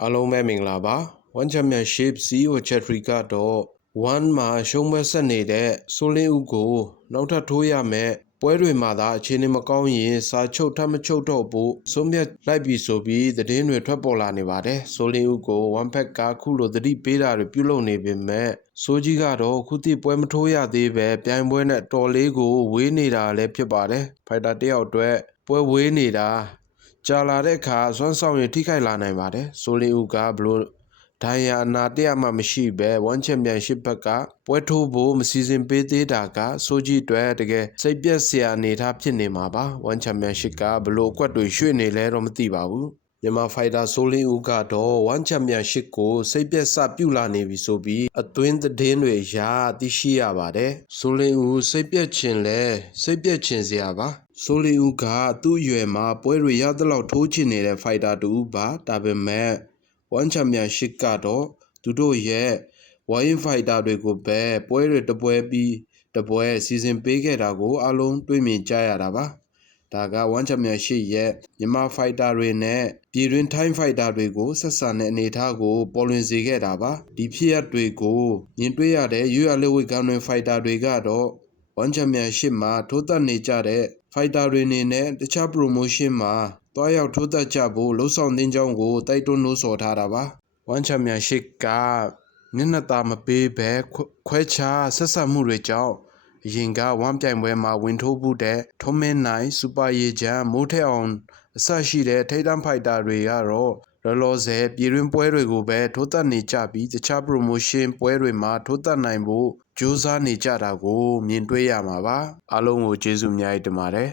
အားလုံးပဲမင်္ဂလာပါ One Championship CEO Chatri ကတော့1မှာရှုံးပွဲဆက်နေတဲ့ဆိုလင်းဦးကိုနောက်ထပ်ထိုးရမယ်ပွဲတွေမှာသာအခြေအနေမကောင်းရင်စာချုပ်ထပ်မချုပ်တော့ဘူးဆုံးဖြတ်လိုက်ပြီဆိုပြီးသတင်းတွေထွက်ပေါ်လာနေပါတယ်ဆိုလင်းဦးကို one pack ကခုလိုသတိပေးတာတွေပြုလုပ်နေပေမဲ့ဆိုကြီးကတော့ခုတိပွဲမထိုးရသေးပဲပြိုင်ပွဲနဲ့တော်လေးကိုဝေးနေတာလည်းဖြစ်ပါတယ်ဖိုက်တာတယောက်အတွက်ပွဲဝေးနေတာ ကြာလာတဲ့အခါစွမ်းဆောင်ရည်ထိခိုက်လာနိုင်ပါတယ်။ဆိုလီဦးကဘလို့ဒိုင်ယာအနာတရမှမရှိပဲဝမ်ချန်ပီယံရှစ်ဘက်ကပွဲထိုးဖို့မစီစဉ်ပေးသေးတာကဆိုကြီးအတွက်တကယ်စိတ်ပြက်စရာအနေထားဖြစ်နေမှာပါ။ဝမ်ချန်ပီယံရှစ်ကဘလို့အကွက်တွေရွှေ့နေလဲတော့မသိပါဘူး။မြန်မာဖိုက်တာဆိုလင်းဦးကတော့ဝမ်ချန်ပီယံရှစ်ကိုစိတ်ပြက်စပြုလာနေပြီဆိုပြီးအတွင်းသတင်းတွေအရာသိရှိရပါတယ်။ဆိုလင်းဦးစိတ်ပြက်ခြင်းလဲစိတ်ပြက်ခြင်းစရာပါ။ ဆိုလင်းဦးက သူ့အရွယ်မှာ ပွဲတွေရသလောက်ထိုးချင်နေတဲ့ ဖိုက်တာတူပါ ဒါပေမဲ့ဝမ်ချန်ပီယံရှစ်ကတော့ သူတို့ရဲ့ဝိုင်းဖိုက်တာတွေကိုပဲ ပွဲတွေတပွဲပြီးတပွဲ စီစဉ်ပေးခဲ့တာကိုအလုံးတွေ့မြင်ကြရတာပါ။ဒါကဝမ်ချန်ပီယံရှိရဲ့ မြန်မာဖိုက်တာတွေနဲ့ ပြည်တွင်း ထိုင်းဖိုက်တာတွေကို ဆက်ဆံတဲ့အနေအထားကို ပေါ်လွင်စေခဲ့တာပါ ဒီဖြစ်ရပ်တွေကို မြင်တွေ့ရတဲ့ရွရလက်ဝိတ်ကောင်းတွင်ဖိုက်တာတွေကတော့ဝမ်ချန်ပီယံရှိမှာ ထိုးသက်နေကြတဲ့ ဖိုက်တာတွေအနေနဲ့တခြားပရိုမိုးရှင်းမှာတွားရောက်ထိုးသက်ကြဖို့လှုံ့ဆော်သင်းကြောင်းကို တိုက်တွန်းလို့ဆော်ထားတာပါဝမ်ချန်ပီယံရှိကမျက်နှာตาမပေးဘဲခွခွဲခြားဆက်ဆက်မှုတွေကြောင့် အရင်ကဝမ်ပြိုင်ပွဲမှာ ဝင်ထိုးမှုတဲ့ထုံးမင်းနိုင် စူပါရီချန် မိုးထက်အောင်အဆရှိတဲ့ ထိတ်တန့်ဖိုက်တာတွေကတော့ လောလောဆယ်ပြည်တွင်းပွဲတွေကိုပဲထိုးသက်နေကြပြီးတခြား promotion ပွဲတွေမှာထိုးသက်နိုင်ဖို့ကြိုးစားနေကြတာကို မြင်တွေ့ရမှာပါအားလုံးကိုကျေးဇူးအများကြီးတင်ပါတယ်